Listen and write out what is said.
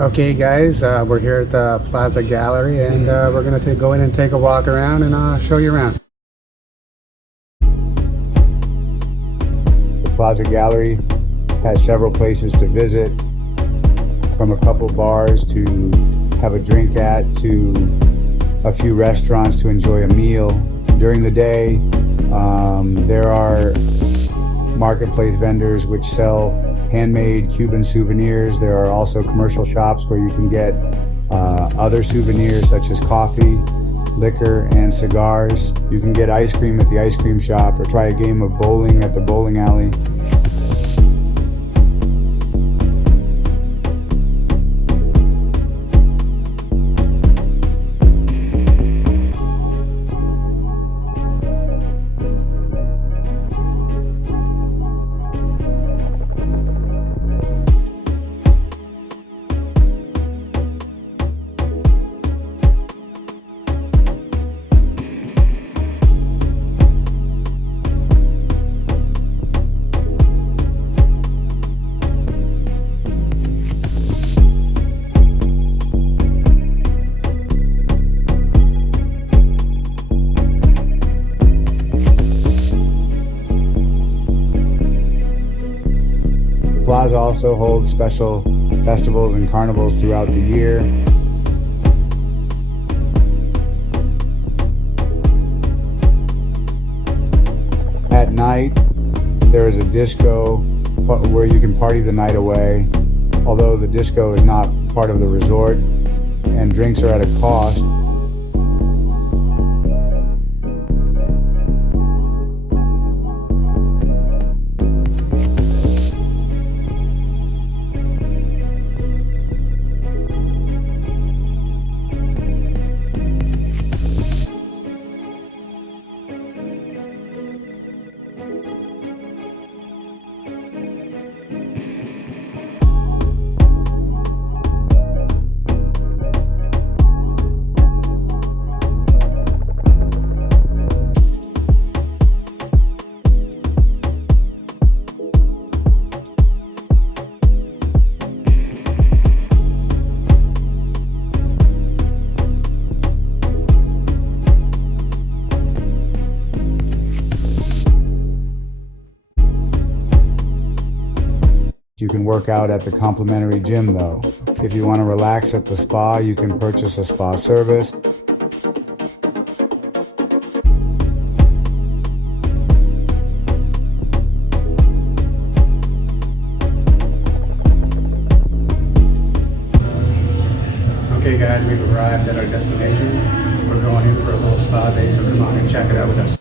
Okay, guys, we're here at the Plaza Gallery, and we're going to go in and take a walk around and show you around. The Plaza Gallery has several places to visit, from a couple bars to have a drink at, to a few restaurants to enjoy a meal. During the day, there are marketplace vendors which sell handmade Cuban souvenirs. There are also commercial shops where you can get other souvenirs such as coffee, liquor, and cigars. You can get ice cream at the ice cream shop or try a game of bowling at the bowling alley. Plaza also holds special festivals and carnivals throughout the year. At night, there is a disco where you can party the night away, although the disco is not part of the resort, and drinks are at a cost. You can work out at the complimentary gym though. If you want to relax at the spa, you can purchase a spa service. Okay guys, we've arrived at our destination. We're going in for a little spa day, so come on and check it out with us.